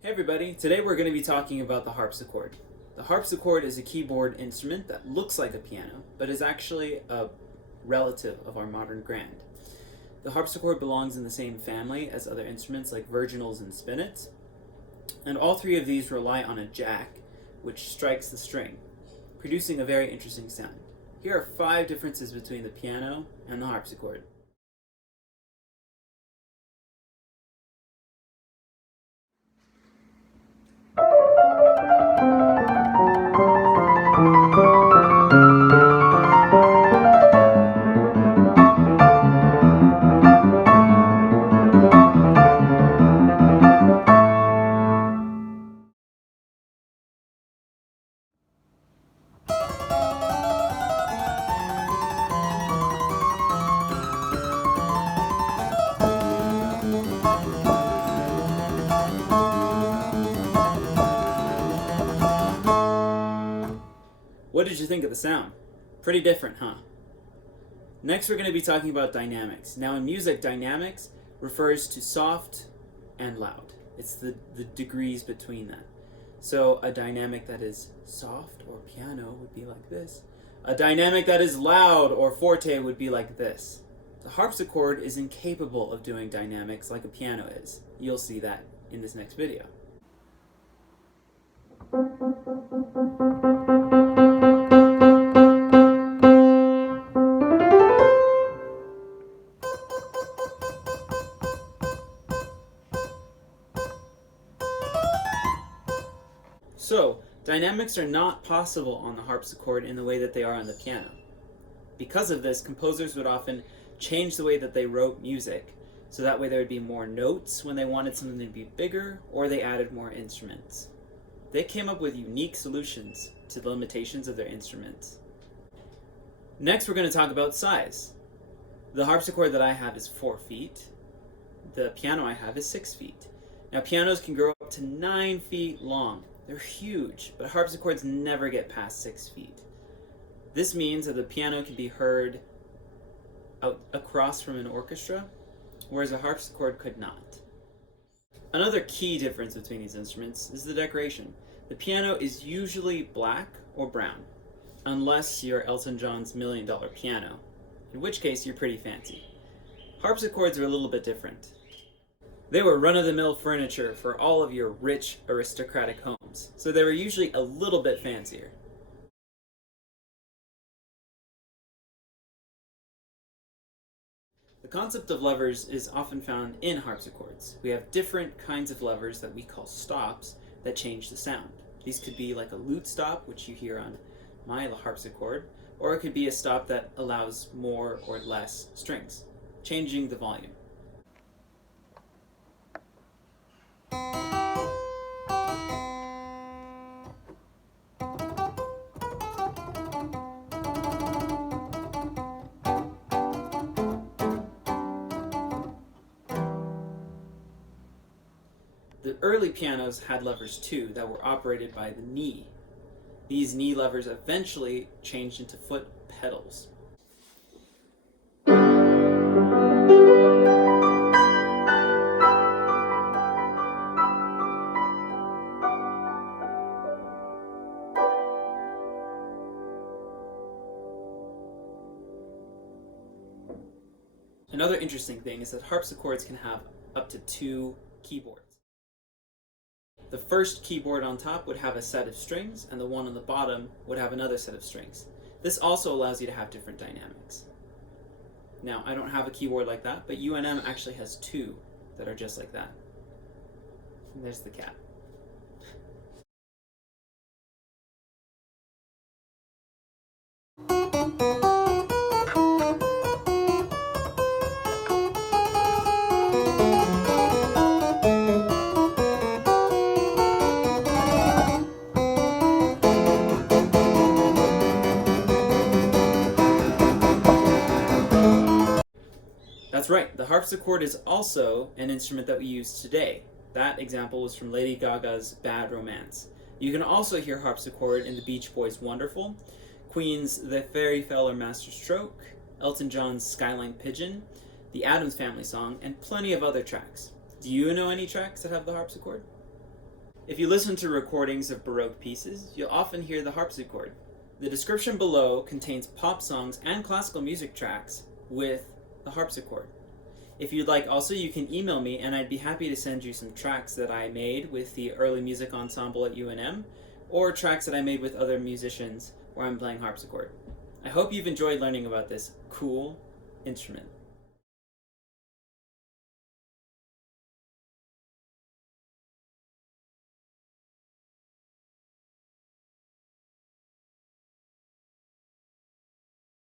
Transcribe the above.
Hey everybody, today we're going to be talking about the harpsichord. The harpsichord is a keyboard instrument that looks like a piano, but is actually a relative of our modern grand. The harpsichord belongs in the same family as other instruments like virginals and spinets, and all three of these rely on a jack, which strikes the string, producing a very interesting sound. Here are 5 differences between the piano and the harpsichord. What did you think of the sound? Pretty different, huh? Next, we're going to be talking about dynamics. Now, in music, dynamics refers to soft and loud. It's the degrees between that. So, a dynamic that is soft or piano would be like this. A dynamic that is loud or forte would be like this. The harpsichord is incapable of doing dynamics like a piano is. You'll see that in this next video. So, dynamics are not possible on the harpsichord in the way that they are on the piano. Because of this, composers would often change the way that they wrote music, so that way there would be more notes when they wanted something to be bigger, or they added more instruments. They came up with unique solutions to the limitations of their instruments. Next, we're going to talk about size. The harpsichord that I have is 4 feet. The piano I have is 6 feet. Now, pianos can grow up to 9 feet long. They're huge, but harpsichords never get past 6 feet. This means that the piano can be heard across from an orchestra, whereas a harpsichord could not. Another key difference between these instruments is the decoration. The piano is usually black or brown, unless you're Elton John's $1 Million Piano, in which case you're pretty fancy. Harpsichords are a little bit different. They were run-of-the-mill furniture for all of your rich, aristocratic homes, so they were usually a little bit fancier. The concept of levers is often found in harpsichords. We have different kinds of levers that we call stops that change the sound. These could be like a lute stop, which you hear on my harpsichord, or it could be a stop that allows more or less strings, changing the volume. The early pianos had levers too that were operated by the knee. These knee levers eventually changed into foot pedals. Another interesting thing is that harpsichords can have up to 2 keyboards. The first keyboard on top would have a set of strings, and the one on the bottom would have another set of strings. This also allows you to have different dynamics. Now, I don't have a keyboard like that, but UNM actually has 2 that are just like that. And there's the cat. That's right, the harpsichord is also an instrument that we use today. That example was from Lady Gaga's Bad Romance. You can also hear harpsichord in the Beach Boys' Wonderful, Queen's The Fairy Fell or Master Stroke, Elton John's Skyline Pigeon, the Addams Family song, and plenty of other tracks. Do you know any tracks that have the harpsichord? If you listen to recordings of Baroque pieces, you'll often hear the harpsichord. The description below contains pop songs and classical music tracks with the harpsichord. If you'd like also, you can email me and I'd be happy to send you some tracks that I made with the early music ensemble at UNM, or tracks that I made with other musicians where I'm playing harpsichord. I hope you've enjoyed learning about this cool instrument.